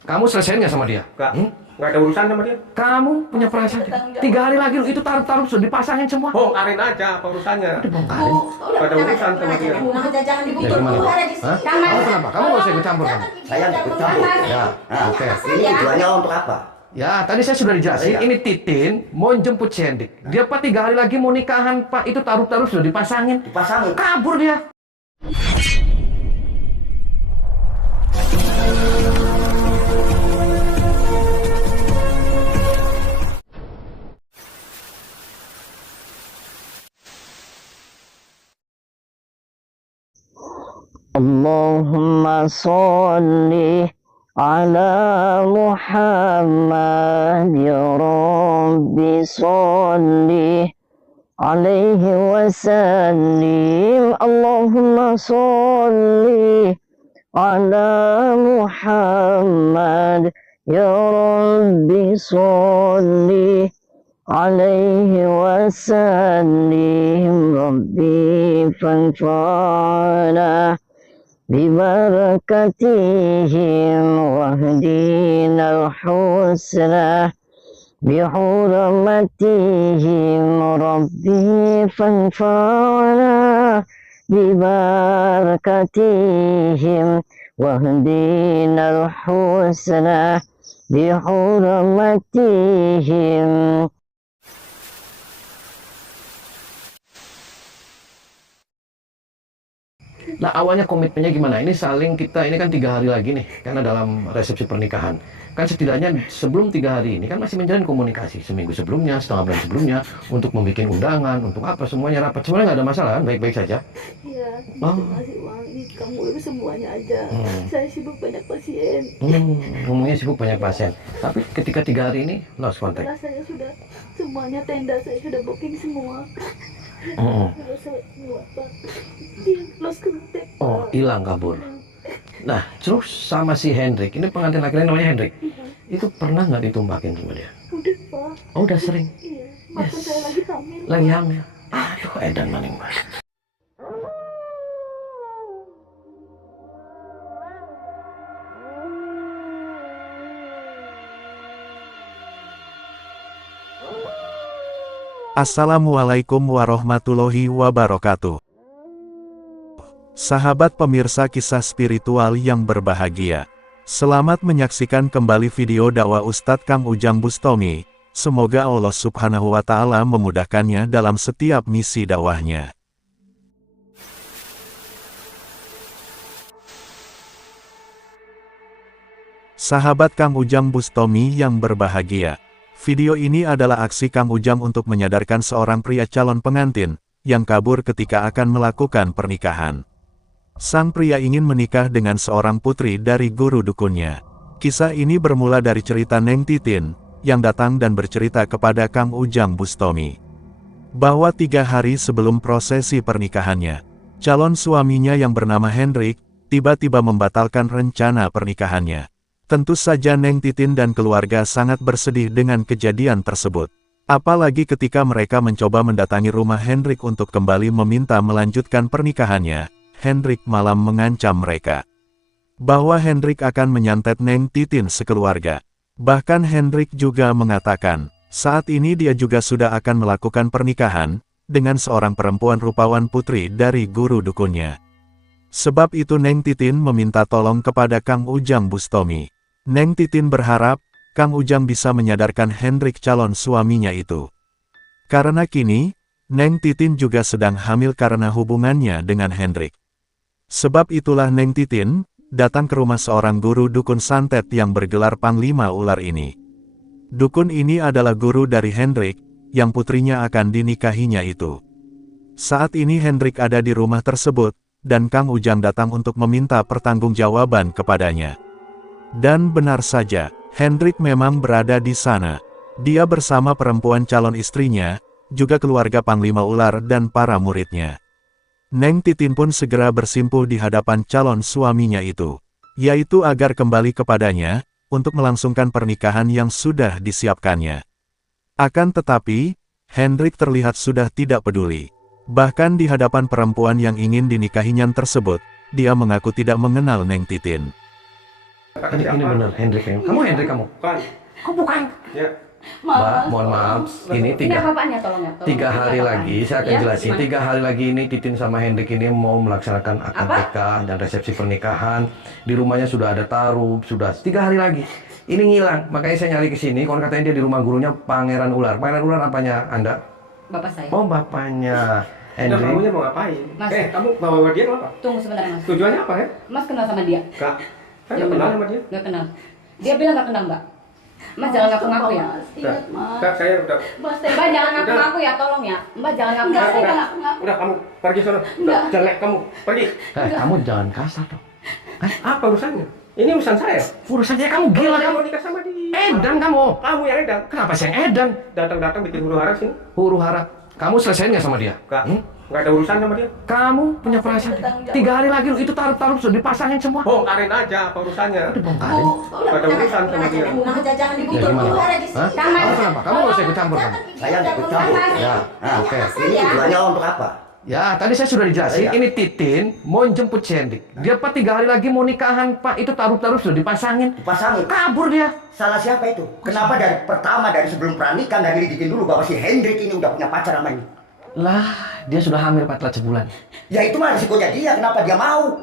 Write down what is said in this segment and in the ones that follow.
Kamu selesaiin nggak sama dia? Nggak ada urusan sama dia. Kamu punya perasaan. 3 hari lagi lu itu taruh sudah dipasangin semua. Bongkarin aja apa urusannya. Bongkarin. Nggak ada urusan sama dia. Jangan Ya dibungkus gimana? dulu. Hah? Kamu kenapa? Kamu nggak usah ikut campur kamu. Saya nggak ikut campur. Ya, oke. Ini tujuannya untuk apa? Ya, tadi saya sudah dijelasin. Iya. Ini Titin mau jemput si Hendrik. Dia Pak 3 hari lagi mau nikahan Pak. Itu taruh sudah dipasangin. Dipasangin. Kabur dia. Allahumma sholli ala Muhammad ya Rabbi sholli alaihi wasallim. Allahumma sholli ala Muhammad ya Rabbi sholli alaihi wasallim. Rabbi fanfa'na ببركتهم واهدنا الحسنى بحرمتهم ربي فانفعنا ببركتهم واهدنا الحسنى بحرمتهم. Nah, awalnya komitmennya gimana? Ini saling kita, ini kan 3 hari lagi nih, karena dalam resepsi pernikahan. Kan setidaknya sebelum 3 hari ini kan masih menjalin komunikasi. Seminggu sebelumnya, setengah bulan sebelumnya, untuk membuat undangan, untuk apa, semuanya rapat. Semuanya nggak ada masalah kan? Baik-baik saja? Iya, Oh. ngasih uang ini kamu itu semuanya aja. Saya sibuk banyak pasien. Ngomongnya sibuk banyak pasien. Tapi ketika 3 hari ini, lost contact. Karena saya sudah semuanya tenda saya sudah booking semua. Sudah saya buat Pak. Dia lost contact. Oh, hilang kabur. Nah, terus sama si Hendrik, ini pengantin laki-laki namanya Hendrik. Itu pernah nggak ditumbakin sama dia? Udah Pak. Oh, udah sering. Iya, masa saya lagi hamil. Lagi hamil. Aduh, edan maning banget. Assalamualaikum warahmatullahi wabarakatuh. Sahabat pemirsa kisah spiritual yang berbahagia, selamat menyaksikan kembali video dakwah Ustadz Kang Ujang Bustami. Semoga Allah Subhanahu wa Ta'ala memudahkannya dalam setiap misi dakwahnya. Sahabat Kang Ujang Bustami yang berbahagia, video ini adalah aksi Kang Ujang untuk menyadarkan seorang pria calon pengantin yang kabur ketika akan melakukan pernikahan. Sang pria ingin menikah dengan seorang putri dari guru dukunnya. Kisah ini bermula dari cerita Neng Titin yang datang dan bercerita kepada Kang Ujang Bustami bahwa 3 hari sebelum prosesi pernikahannya, calon suaminya yang bernama Hendrik tiba-tiba membatalkan rencana pernikahannya. Tentu saja Neng Titin dan keluarga sangat bersedih dengan kejadian tersebut. Apalagi ketika mereka mencoba mendatangi rumah Hendrik untuk kembali meminta melanjutkan pernikahannya, Hendrik malah mengancam mereka bahwa Hendrik akan menyantet Neng Titin sekeluarga. Bahkan Hendrik juga mengatakan, saat ini dia juga sudah akan melakukan pernikahan dengan seorang perempuan rupawan putri dari guru dukunnya. Sebab itu Neng Titin meminta tolong kepada Kang Ujang Bustami. Neng Titin berharap Kang Ujang bisa menyadarkan Hendrik calon suaminya itu. Karena kini, Neng Titin juga sedang hamil karena hubungannya dengan Hendrik. Sebab itulah Neng Titin datang ke rumah seorang guru dukun santet yang bergelar Panglima Ular ini. Dukun ini adalah guru dari Hendrik, yang putrinya akan dinikahinya itu. Saat ini Hendrik ada di rumah tersebut, dan Kang Ujang datang untuk meminta pertanggungjawaban kepadanya. Dan benar saja, Hendrik memang berada di sana. Dia bersama perempuan calon istrinya, juga keluarga Panglima Ular dan para muridnya. Neng Titin pun segera bersimpuh di hadapan calon suaminya itu, yaitu agar kembali kepadanya, untuk melangsungkan pernikahan yang sudah disiapkannya. Akan tetapi, Hendrik terlihat sudah tidak peduli. Bahkan di hadapan perempuan yang ingin dinikahinya tersebut, dia mengaku tidak mengenal Neng Titin. Kata Ini siapa? bener Hendrik yang. Kamu Hendrik kamu? Bukan. Kok bukan? Ya. Mbak, mohon maaf. Ini Ini tiga apa-apanya tolong ya? Tolong. 3 hari Ini lagi apa-apanya? saya akan Ya, jelasin. gimana? 3 hari lagi ini Titin sama Hendrik ini mau melaksanakan akad Apa? nikah dan resepsi pernikahan. Di rumahnya sudah ada taruh, sudah 3 hari lagi. Ini ngilang, makanya saya nyari ke sini. Kalau katanya dia di rumah gurunya Pangeran Ular. Pangeran Ular apanya Anda? Bapak saya. Oh, bapaknya Udah, Hendrik. kamunya mau ngapain? Mas. Kamu bawa dia mau apa? Tunggu sebentar Mas. Tujuannya apa ya? Mas kenal sama dia? Kak, saya Ya, nggak kenal benar. sama dia. Nggak kenal. Dia bilang nggak kenal Mbak. Mas jangan ngaku-ngaku ya. Mas, ingat Mas. Kak, saya udah. Mas, Mbak jangan ngaku-ngaku ya, tolong ya. Mbak jangan Enggak, ngaku-ngaku. saya udah, nggak ngaku. udah kamu pergi sana. Enggak. Jelek kamu, pergi. Kamu jangan kasar dong. Apa urusannya? Ini urusan saya. Urusannya kamu gila Saya kamu. mau nikah sama dia. Edan kamu. Kamu yang edan. Kenapa saya yang edan? Datang-datang bikin huru hara sini. Huru hara. Kamu selesaiin nggak sama dia? Kak, nggak ada urusan sama dia. Kamu punya perasaan. 3 hari lagi itu taruh-taruh sudah dipasangin semua. Bongkarin aja apa urusannya. Dibongkarin. Nggak ada urusan sama dia. Jangan Ya dibutuh gimana? huru-hara di Hah? sini. Kamu kenapa? Kamu nggak usah ikut campur kamu. Saya nggak ikut campur. Ya, Nah, oke. ini tujuannya untuk apa? Ya, tadi saya sudah dijelasin. Iya. Ini Titin mau jemput si Hendrik. Dia Pak 3 hari lagi mau nikahan Pak. Itu taruh-taruh sudah dipasangin. Dipasangin. Kabur dia. Salah siapa itu? Kenapa dari pertama dari sebelum pernikahan dari lidikin dulu bahwa si Hendrik ini udah punya pacar sama ini? Lah, dia sudah hamil 4 sebulan. Ya itu mah risikonya dia. Kenapa dia mau?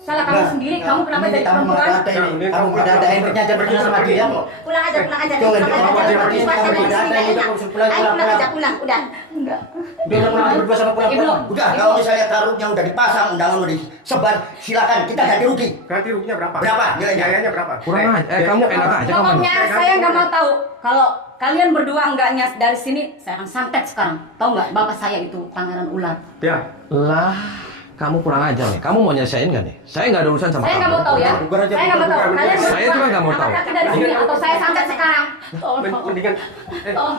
Salah kamu sendiri. Kamu kenapa jadi perempuan? Kamu tidak ada Hendriknya aja pergi sama dia. Pulang aja, pulang aja. Jangan Pulang dibawa aja. dia pergi sama Puasa dia. di sini Ada, enak. pulang, Ayo pulang pulang. aja, pulang. Udah. Enggak. Dia udah pulang berdua sama pulang. Ibu. Udah, kalau misalnya taruhnya udah dipasang, undangan udah disebar, silakan kita ganti rugi. Ganti ruginya berapa? Berapa nilainya? Biayanya berapa? Kurang aja. Kamu enak aja kamu. Pokoknya saya nggak mau tahu. Kalau kalian berdua enggaknya dari sini, saya akan santet sekarang. Tahu nggak? Bapak saya itu Pangeran Ular. Ya. Lah, kamu kurang aja nih. Kamu mau nyelesain nggak nih? Saya nggak ada urusan sama Saya kamu. nggak mau tahu ya. Bukan aja, Saya nggak mau tahu. bukan. Kalian Saya berdua juga nggak mau tahu. angkat kaki dari sini atau saya santet sekarang. Mendingan,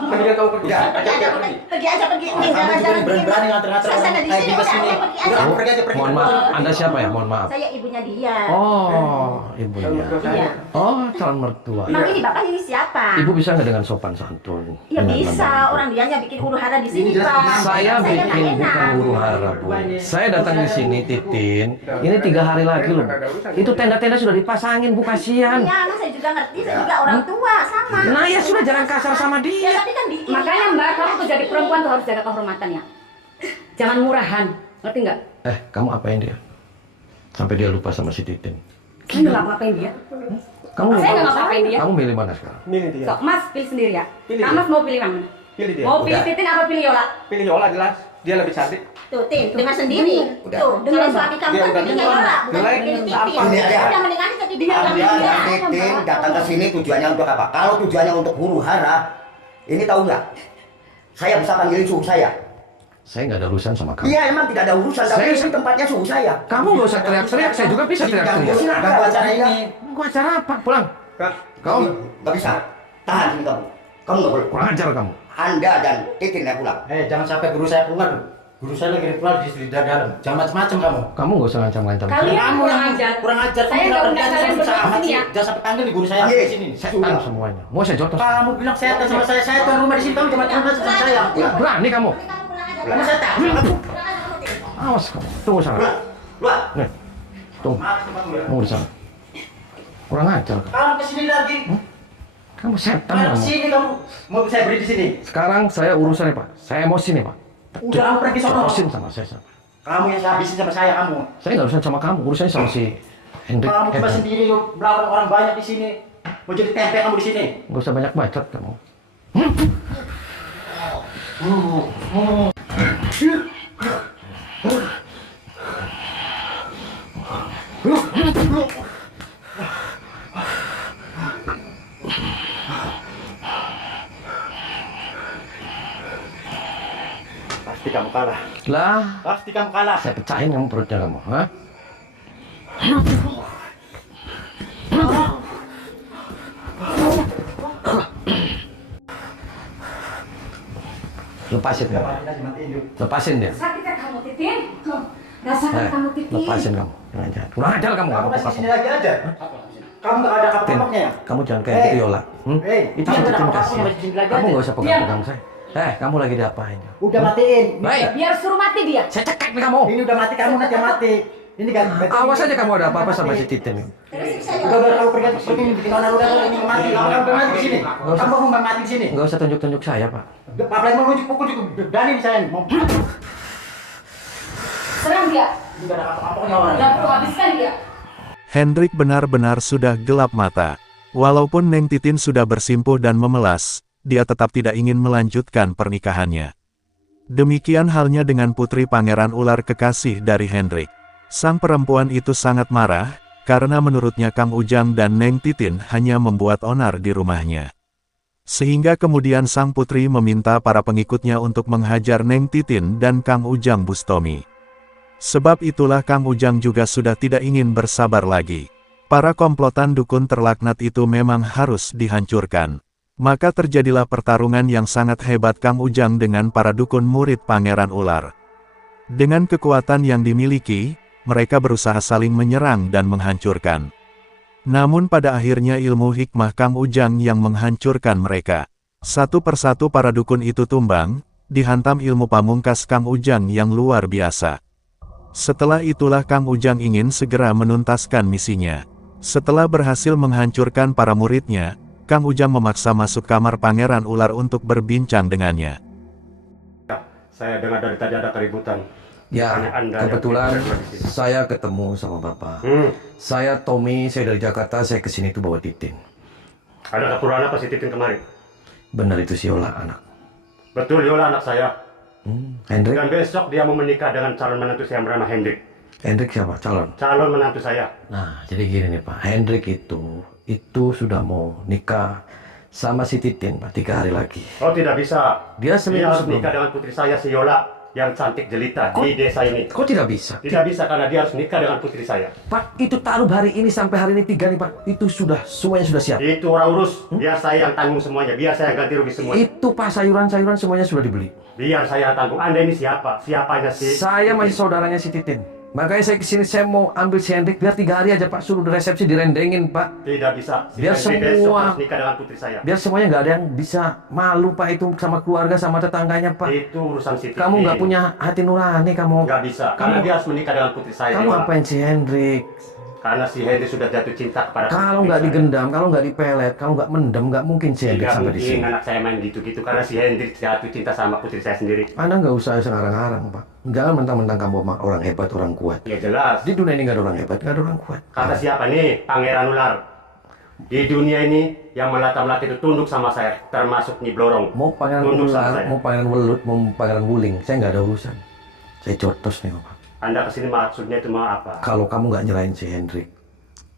mendingan kamu pergi. Ya. Pergi aja, pergi aja, pergi. Nih, jangan berani ngatur-ngatur Saya orang sana di kayak sini, kita Mas. sini. Saya pergi Udah, aja. kamu pergi aja, pergi. Mohon maaf, Anda siapa ya? Mohon maaf. Saya ibunya dia. Oh, ibunya. Iya. Oh, calon mertua. Emang ini bapak ini siapa? Ibu bisa nggak dengan sopan santun? Ya Dengan bisa, lembut? orang dianya bikin huru hara di sini, Ini jelas Pak. benar. Saya nggak bikin enak. bukan huru hara, Bu. Saya datang di sini, Titin. Ini 3 hari lagi loh. Itu tenda-tenda sudah dipasangin, Bu, kasihan. Iya, nah, saya juga ngerti, saya juga orang tua, sama. Nah, ya sudah jangan kasar sama Ya, dia. tapi kan di Makanya Mbak, kamu tuh jadi perempuan tuh harus jaga kehormatan ya. Jangan murahan, ngerti nggak? Kamu apain dia? Sampai dia lupa sama si Titin. Kamu nggak ngapain dia? Kamu Saya nggak lupa. ngapain dia. Kamu milih mana sekarang? Milih dia. So, Mas pilih sendiri ya. Pilih Mas mau pilih mana? Pilih dia. Mau pilih Udah. Titin apa pilih Yola? Pilih Yola jelas. Dia lebih cantik. Tuh, Tin, dengar sendiri. Udah. Tuh, dengar suami kamu Dia kan udah pilihnya dengar. Yola, bukan Jelek. pilih Titin. Apa? Ini aja. Udah mendingan jadi dia Anda pilih dia. dan Titin datang ke sini tujuannya untuk apa? Kalau tujuannya untuk huru hara, ini tahu nggak? Saya bisa panggilin suhu saya. Saya nggak ada urusan sama kamu. Iya emang tidak ada urusan, tapi Saya- ini tempatnya suhu saya. Kamu nggak usah teriak-teriak. Saya juga bisa teriak-teriak. Ganggu acara ini. Gua acara apa? Pulang. Kak, Kau Nggak bisa. Tahan sini kamu. Kamu nggak boleh. kurang ajar kamu. Anda dan Titin yang pulang. Jangan sampai guru saya keluar. Guru saya lagi keluar di dalam. Jangan macam-macam kamu. Kamu nggak usah ngancam-ngancam. Kalian Kamu kurang yang ajar. kurang ajar. Saya nggak undang kalian berdua ke sini ya. Jangan sampai panggil di guru saya Iya. di sini. Saya tahu semuanya. Mau saya jotos. Kamu bilang saya atas sama saya tuan rumah di sini. Kamu jangan macam-macam sama saya. Berani kamu. Kamu saya tak. Awas kamu. Tunggu sana. Keluar. Nih. Tunggu. Maaf kamu ya. Tunggu di sana. Kurang ajar kamu. Kamu kesini lagi. Kamu setan Kamu kamu. kesini kamu. Mau saya beri di sini. Sekarang saya urusannya Pak. Saya emosi nih Pak. Udah kamu pergi sono. Jotosin sama saya. Kamu yang habisin sama saya kamu. Saya nggak urusan sama kamu. Urusannya sama si Hendrik. Kamu cuma sendiri yuk. Belakang orang banyak di sini. Mau jadi tempe kamu di sini. Gak usah banyak bacot kamu. Pasti kamu kalah. Lah, Pasti kamu kalah. saya pecahin kamu perutnya kamu. Hah? Lepasin kamu. Lepasin dia. Sakit ya kamu Titin? Nggak sakit kamu Titin? Lepasin kamu. Jangan ajar. Kurang ajar kamu. Kamu Kamu masih sini lagi aja. Kamu nggak ada Tin, kapok-kapoknya ya? kamu jangan kayak gitu Yola. Hei, Itu dia Titin ada kasih. apa-apa, masih sini lagi Kamu aja. nggak usah pegang-pegang saya. Kamu lagi diapain? Udah matiin. Hei, Biar suruh mati dia. saya cekek nih kamu. Ini udah mati, kamu nanti yang mati. Ini kan. Awas aja kamu ada apa-apa sama si Titin. Udah kamu pergi bikin onar udah ini mati. Kamu mati di sini. Kamu mau mati di sini. Nggak usah tunjuk-tunjuk saya, Pak. Apalagi mau nunjuk pukul juga berani saya mau. Serang dia. Enggak ada apa-apa orang. Dan aku habiskan dia. Hendrik benar-benar sudah gelap mata. Walaupun Neng Titin sudah bersimpuh dan memelas, dia tetap tidak ingin melanjutkan pernikahannya. Demikian halnya dengan putri Pangeran Ular kekasih dari Hendrik. Sang perempuan itu sangat marah, karena menurutnya Kang Ujang dan Neng Titin hanya membuat onar di rumahnya. Sehingga kemudian sang putri meminta para pengikutnya untuk menghajar Neng Titin dan Kang Ujang Bustomi. Sebab itulah Kang Ujang juga sudah tidak ingin bersabar lagi. Para komplotan dukun terlaknat itu memang harus dihancurkan. Maka terjadilah pertarungan yang sangat hebat Kang Ujang dengan para dukun murid Pangeran Ular. Dengan kekuatan yang dimiliki, mereka berusaha saling menyerang dan menghancurkan. Namun pada akhirnya ilmu hikmah Kang Ujang yang menghancurkan mereka. Satu persatu para dukun itu tumbang, dihantam ilmu pamungkas Kang Ujang yang luar biasa. Setelah itulah Kang Ujang ingin segera menuntaskan misinya. Setelah berhasil menghancurkan para muridnya, Kang Ujang memaksa masuk kamar Pangeran Ular untuk berbincang dengannya. Saya dengar dari tadi ada keributan. Ya, Hanya Anda kebetulan yang tidak di sini. saya ketemu sama Bapak. Saya Tommy, saya dari Jakarta, saya kesini tuh bawa Titin. Ada keperluan apa si Titin kemarin? Benar itu si Yola anak. Betul, Yola anak saya. Hendrik? Dan besok dia mau menikah dengan calon menantu saya yang bernama Hendrik. Hendrik siapa? Calon? Calon menantu saya. Nah, jadi gini nih Pak, Hendrik itu sudah mau nikah sama si Titin Pak, 3 hari lagi. Oh, tidak bisa. Dia seminggu harus sebelum. nikah dengan putri saya, si Yola, yang cantik jelita di desa ini. Kok tidak bisa? Tidak bisa karena dia harus nikah dengan putri saya. Pak, itu taruh hari ini sampai hari ini 3 nih Pak. Itu semuanya sudah siap. Itu orang urus. Biar saya yang tanggung semuanya. Biar saya yang ganti rugi semuanya. Itu Pak, sayuran-sayuran semuanya sudah dibeli. Biar saya yang tanggung. Anda ini siapa? Siapanya sih? Saya masih saudaranya si Titin. Makanya saya kesini, saya mau ambil si Hendrik biar 3 hari aja Pak, suruh resepsi direndengin Pak. Tidak bisa. Si Biar Hendrik besok semua- harus nikah dengan putri saya. Biar semuanya nggak ada yang bisa malu Pak, itu sama keluarga, sama tetangganya Pak. Itu urusan si Titin. Kamu nggak punya hati nurani kamu. Nggak bisa. Karena Kamu- dia harus menikah dengan putri saya. Kamu Yola. apain si Hendrik? Karena si Hendrik sudah jatuh cinta kepada Kalau putri nggak saya. digendam, kalau nggak dipelet, kalau nggak mendem, nggak mungkin si Hendrik Tidak sampai di mungkin sini. anak saya main gitu-gitu karena si Hendrik jatuh cinta sama putri saya sendiri. Anda nggak usah sengarang-harang Pak. Jangan mentang-mentang kamu orang hebat, orang kuat. Ya jelas. Di dunia ini nggak ada orang hebat, nggak ada orang kuat. Kata siapa nih? Pangeran Ular. Di dunia ini yang melata-melata itu tunduk sama saya, termasuk Nyi Blorong. Mau pangeran Tunduk sama ular, saya. mau pangeran welut, mau pangeran wuling, saya nggak ada urusan. Saya cotos nih Pak. Anda kesini maksudnya itu mau apa? Kalau kamu nggak nyerahin si Hendrik,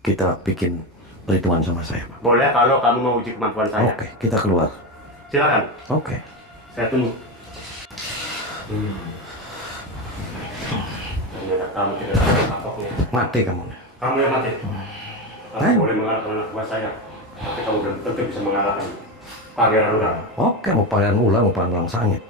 kita bikin perhitungan sama saya Pak. Boleh kalau kamu mau uji kemampuan saya. Oke, kita keluar. Silakan. Oke. Saya tunggu. Ternyata kamu tidak ada kapoknya. Mati kamu. Kamu yang mati. Kamu Ayo. boleh mengalahkan anak buah saya, tapi kamu belum tentu bisa mengalahkan Pangeran Ular. Oke, mau pangeran ular, mau pangeran sangit.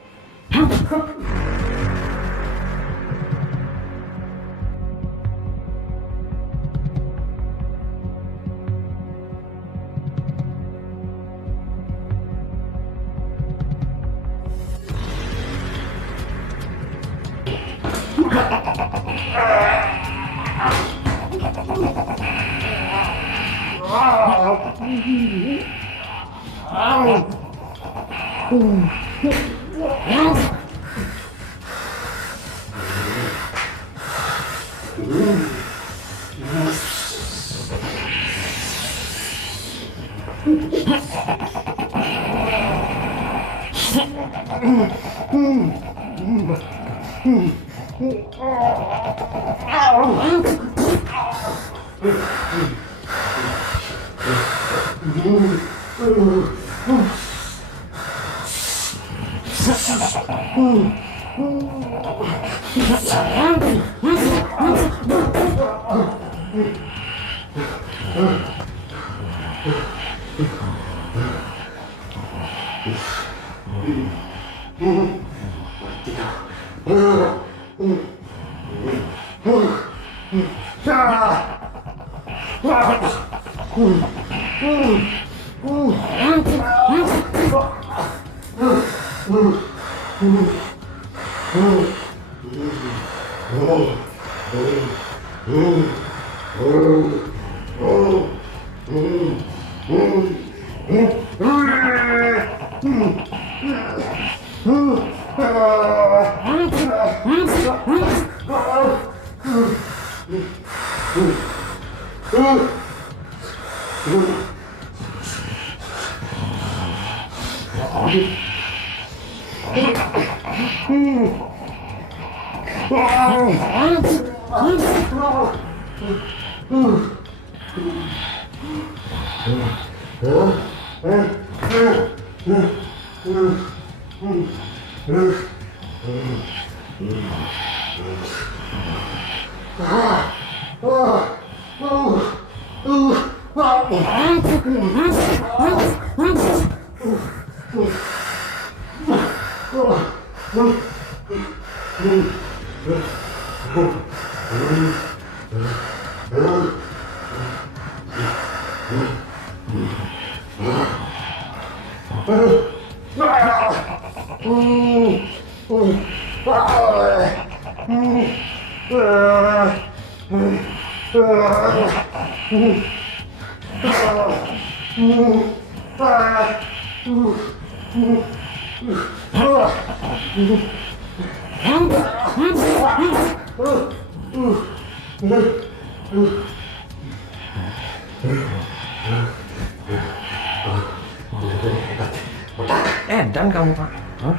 Edan kamu, Pak. Hah?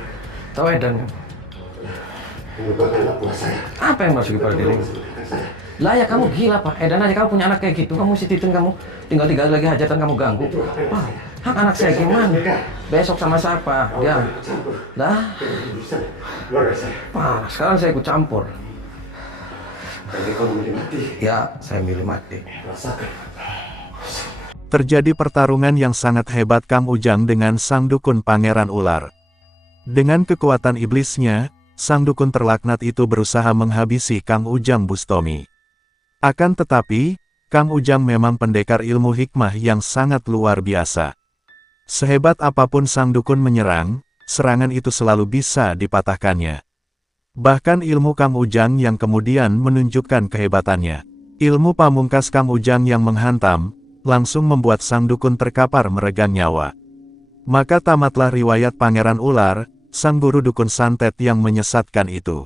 Tahu Edan kamu? Menyebabkan anak buah saya. Apa yang masuk pada diri? Lah ya kamu gila, Pak. Edan aja kamu punya anak kayak gitu. Kamu si Titin kamu tinggal 3 hari lagi hajatan kamu ganggu. Pak, hak anak saya gimana? Besok sama siapa? Dia. Lah. Pak, sekarang saya ikut campur. Jadi kamu milih mati. Ya, saya milih mati. Rasakan. Terjadi pertarungan yang sangat hebat Kang Ujang dengan sang dukun Pangeran Ular. Dengan kekuatan iblisnya, sang dukun terlaknat itu berusaha menghabisi Kang Ujang Bustomi. Akan tetapi, Kang Ujang memang pendekar ilmu hikmah yang sangat luar biasa. Sehebat apapun sang dukun menyerang, serangan itu selalu bisa dipatahkannya. Bahkan ilmu Kang Ujang yang kemudian menunjukkan kehebatannya. Ilmu pamungkas Kang Ujang yang menghantam, langsung membuat sang dukun terkapar meregang nyawa. Maka tamatlah riwayat Pangeran Ular, sang guru dukun santet yang menyesatkan itu.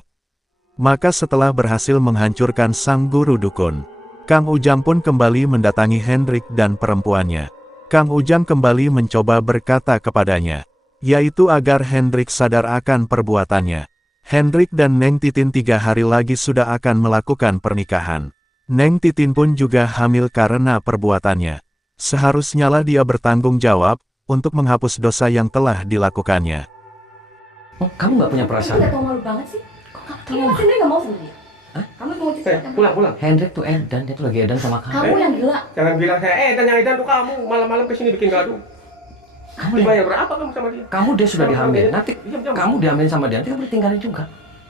Maka setelah berhasil menghancurkan sang guru dukun, Kang Ujang pun kembali mendatangi Hendrik dan perempuannya. Kang Ujang kembali mencoba berkata kepadanya, yaitu agar Hendrik sadar akan perbuatannya. Hendrik dan Neng Titin 3 hari lagi sudah akan melakukan pernikahan. Neng Titin pun juga hamil karena perbuatannya. Seharusnyalah dia bertanggung jawab untuk menghapus dosa yang telah dilakukannya. Oh, kamu nggak punya Kamu perasaan? nggak tahu malu banget sih? Kok kamu tahu? Ini Mas Hendrik nggak mau sama dia. Hah? Kamu mau cerita? Pulang. Hendrik tuh Edan, dia tuh lagi Edan sama kamu. Kamu yang gila. Jangan bilang saya, tanya Edan tuh kamu malam-malam kesini bikin gaduh. Kamu Dibayar berapa kamu sama dia? Kamu dia sudah dihamil. Nanti Diam. kamu dihamilin sama dia, nanti kamu ditinggalin juga.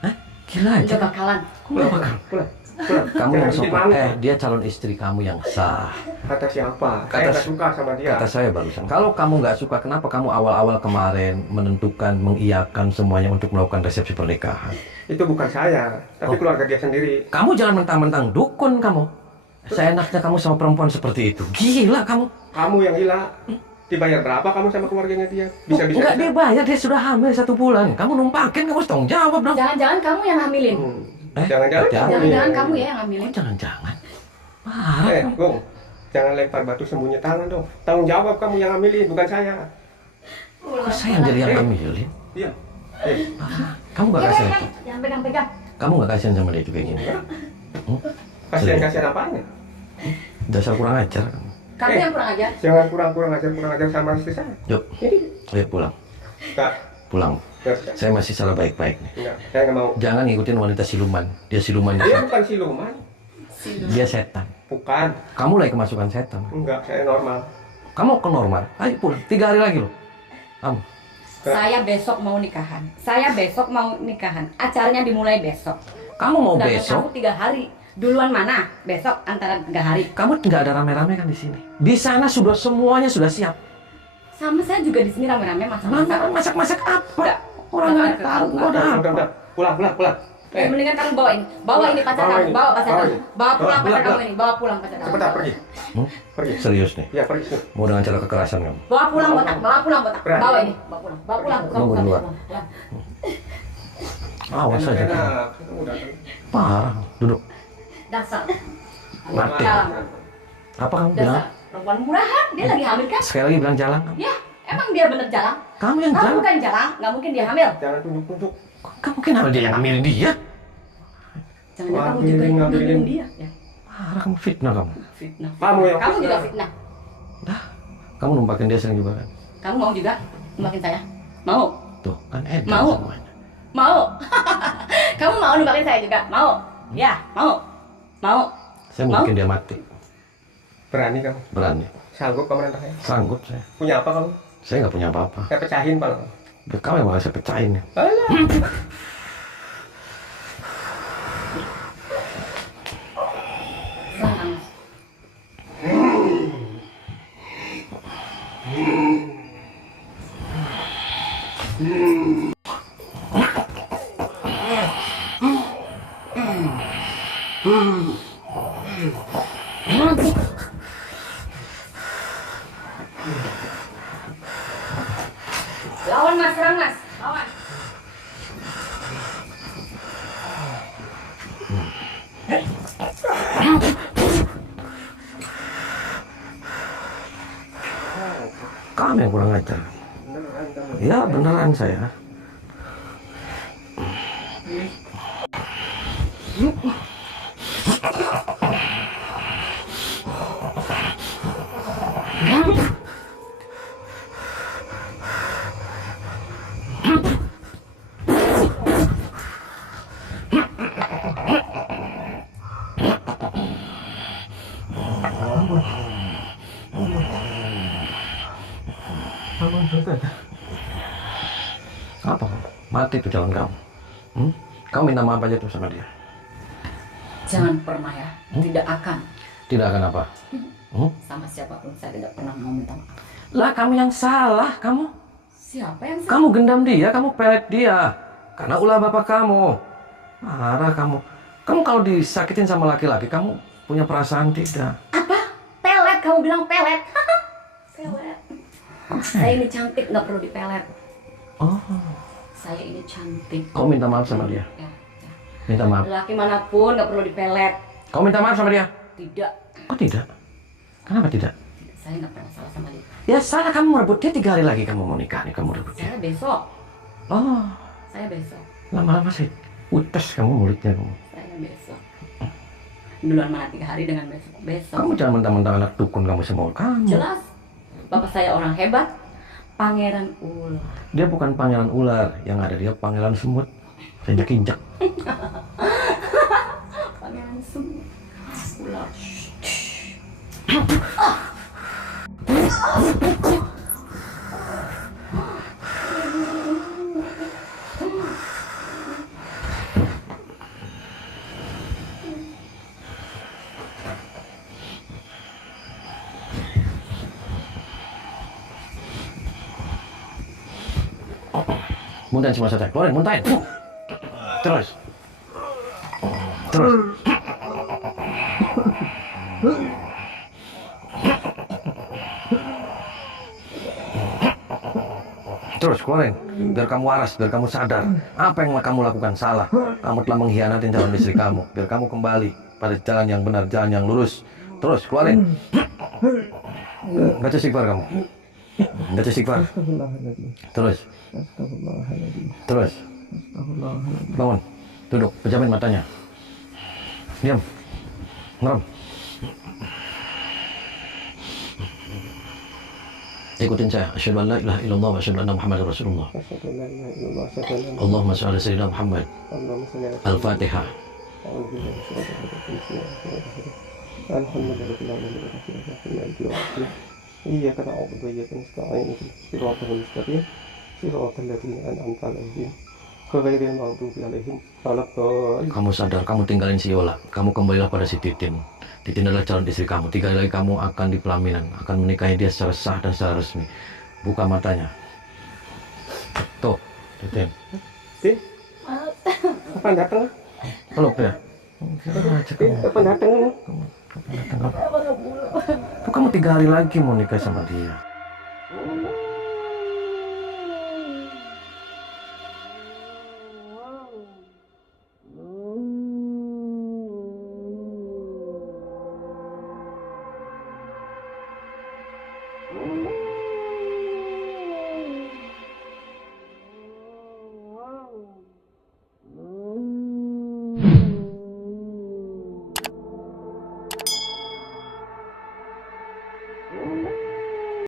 Hah? Gila aja. Udah bakalan. Kamu nggak bakal. Pulang. Kamu Jangan yang bikin sopan. malu. Dia calon istri kamu yang sah. Kata siapa? Saya Kata- nggak suka sama dia. Kata saya barusan. Kalau kamu nggak suka, kenapa kamu awal-awal kemarin menentukan, mengiyakan semuanya untuk melakukan resepsi pernikahan? Itu bukan saya, tapi Oh. keluarga dia sendiri. Kamu jangan mentang-mentang dukun kamu. Seenaknya kamu sama perempuan seperti itu. Gila kamu. Kamu yang gila. Dibayar berapa kamu sama keluarganya dia? Bisa-bisa. Enggak, dia bayar. Dia sudah hamil 1 bulan. Kamu numpakin, kamu harus tanggung jawab dong. Jangan-jangan kamu yang hamilin. Jangan-jangan hati-hati. kamu Jangan-jangan nih. kamu ya yang hamilin. Oh, jangan-jangan. Parah. Gong, jangan lempar batu sembunyi tangan dong. Tanggung jawab kamu yang hamilin, bukan saya. Kok saya yang jadi yang hamilin? Iya. Kamu nggak kasihan? Jangan pegang-pegang. Kamu nggak kasihan sama dia itu kayak gini? Kasihan apanya? Dasar kurang ajar. Kamu yang kurang ajar. Jangan kurang ajar sama istri saya. Yuk, ayo pulang. Enggak, Pulang. enggak. Saya masih salah baik-baik nih. Enggak, saya nggak mau. Jangan ngikutin wanita siluman. Dia silumannya. Dia bukan siluman. Dia setan. Bukan. Kamu lagi kemasukan setan. Enggak, saya normal. Kamu ke normal. Ayo pulang. 3 hari lagi loh. Kamu. Saya besok mau nikahan. Acaranya dimulai besok. Kamu mau Sedangkan besok? Kamu 3 hari. Duluan mana? Besok antara 3 hari. Kamu nggak ada rame-rame kan di sini? Di sana sudah semuanya sudah siap. Sama saya juga di sini rame-rame masak-masak. Masak-masak apa? Enggak. Orang nggak tahu. Kok ada apa? Udah. Pulang. Mendingan kamu bawa ini. Bawa ini pacar Bawa kamu. ini. Bawa pacar Bawa kamu. ini. Bawa pulang pacar Bawa. kamu ini. Bawa pulang pacar kamu. Cepetan pergi. Pergi. Serius nih? Ya pergi. Mau dengan cara kekerasan kamu? Bawa pulang botak. Bawa pulang botak. Berani. Bawa ini. Bawa pulang. Bawa pulang. Tunggu di luar. Pulang. Awas saja kamu. Udah. Parah. Duduk. Dasar. Mati. Jalan. Apa kamu bilang? Dasar. Perempuan murahan. Dia lagi hamil kan? Sekali lagi bilang jalan kamu. Ya. Emang dia bener jalan? Kamu yang Kamu jalan. bukan jalan. Nggak mungkin dia hamil. Jangan tunjuk-tunjuk. Kamu kenapa dia yang ngambilin dia? Jangan kamu Ngambilin, juga ngambilin. ngambilin dia. Ya. Parah kamu fitnah kamu. Fitnah. Kamu yang Kamu fitnah. juga fitnah. Dah. Kamu numpakin dia sering juga kan? Kamu mau juga numbakin saya? Mau? Tuh kan edan Mau. semuanya. Mau? Kamu mau numbakin saya juga? Mau? Ya, mau. Mau. Saya mau Mau? bikin dia mati. Berani kamu. Berani. Sanggup kamu nantang saya. Sanggup saya. Punya apa kamu? Saya nggak punya apa-apa. Saya pecahin pak. Kamu yang bakal saya pecahin ya. Alah. Sekarang. Lawan mas, serang mas. Lawan. Kamu yang kurang ajar. Ya beneran saya. Apa? Mati tuh jalan kamu. Kamu minta maaf aja tuh sama dia. Jangan pernah ya. Tidak akan. Tidak akan apa? Sama siapapun saya tidak pernah mau minta maaf. Lah kamu yang salah, kamu. Siapa yang salah? Kamu gendam dia, kamu pelet dia. Karena ulah bapak kamu. Marah kamu. Kamu kalau disakitin sama laki-laki, kamu punya perasaan tidak? Apa? Pelet? Kamu bilang pelet? Pelet. Saya ini cantik, nggak perlu dipelet. Oh, Saya ini cantik. kau minta maaf sama dia. Ya, ya. Minta maaf. Laki manapun nggak perlu dipelet. Kau minta maaf sama dia? Tidak. Kok tidak? Kenapa tidak? Saya nggak pernah salah sama dia. Ya salah kamu merebut dia 3 hari lagi kamu mau nikah nih kamu rebut dia. Saya besok. Oh, Saya besok. lama-lama sih utes kamu mulutnya kamu. Saya besok. Duluan mana 3 hari dengan besok. Besok. Kamu jangan mentang-mentang anak dukun kamu semua kamu. Jelas. Bapak saya orang hebat. Pangeran ular. Dia bukan pangeran ular, yang ada dia pangeran semut. Saya injak. Pangeran semut. Ular. Muntahin semua saja. Keluarin, muntahin. Terus. Terus. Terus keluarin, biar kamu waras, biar kamu sadar apa yang kamu lakukan salah. Kamu telah mengkhianati calon istri kamu. Biar kamu kembali pada jalan yang benar, jalan yang lurus. Terus keluarin. Baca istighfar kamu. Baca istighfar. Terus. Terus. Bangun. Duduk, pejamin matanya. Diam. Ngerem. Ikutin saya. Asyhadu an la ilaha illallah wa asyhadu anna Muhammadar Rasulullah. Allahumma shalli ala sayyidina Muhammad. Al-Fatihah. إياك نعبد وإياك نستعين صراط المستقيم صراط الذين أنعمت عليهم غير المغضوب عليهم ولا الضالين. Kamu sadar, kamu tinggalin si Yola. Kamu kembalilah pada si Titin. Titin adalah calon istri kamu. 3 hari lagi kamu akan di pelaminan, akan menikahi dia secara sah dan secara resmi. Buka matanya. Tuh, Titin. Tin, Kapan datang? Peluk dia. Aja kamu. Kapan datang? Tuh kamu 3 hari lagi mau nikah sama dia.